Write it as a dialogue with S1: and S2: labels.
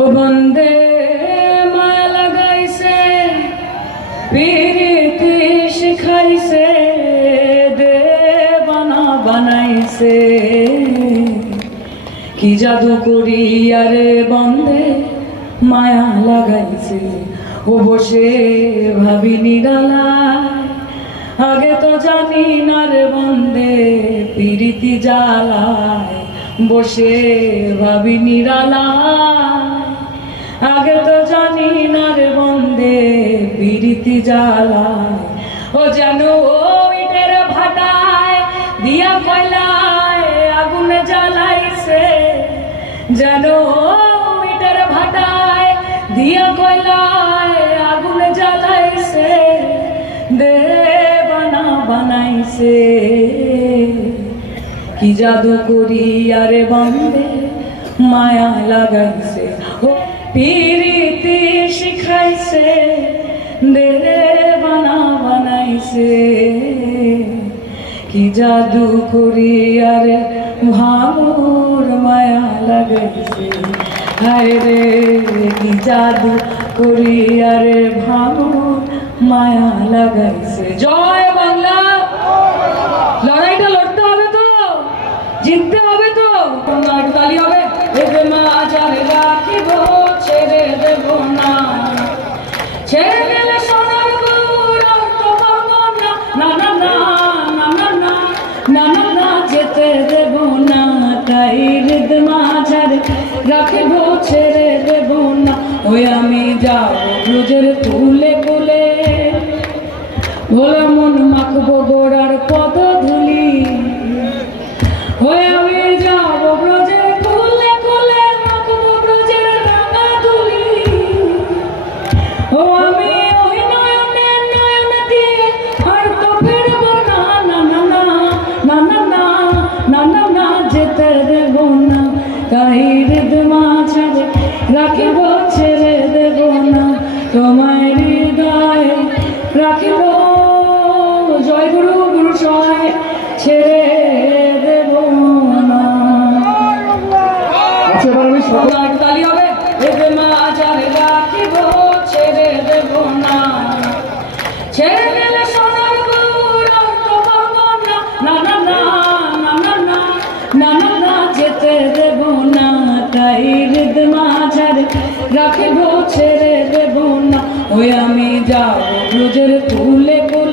S1: ও বন্দে মা লাগাইছে পিরিতি শিখাইছে, দেবানা বানাইছে। কি জাদু করি আরে বন্দে মায়া লাগাইছে, ও বসে ভাবি নিরালা আগে তো জানি না রে বন্দে, পিরিতি জ্বালায়, বসে ভাবি নিরালা পিরিতি জ্বালায়। ও জানো, ও ইটের ভাটায়, দিয়া কয়লায় আগুন জ্বালাইছে। জানো, ও ইটের ভাটায়, দিয়া কয়লায় আগুন জ্বালাইছে। দেবানা বানাইছে। কি জাদু করি আরে বন্ধে মায়া লাগাইছে। ও পিরিতি শিখাইছে। দেবানা বানাইছে কি জাদু করি আর ভাঙুর মায়া লাগাইছে হায় রে, কি জাদু করি আর ভাঙুর মায়া লাগাইছে। জয় হৃদ মাঝার রাখিব, ছেড়ে দেব না। ওই আমি যাব রোজের কুলে কুলে ভোলা মন মাখবো গোড়ার পদ না কাহির তোমা ছেড়ে রাখিব ছেড়ে দেব না তোমার ওই আমি যাব রোজের কুলে কুলে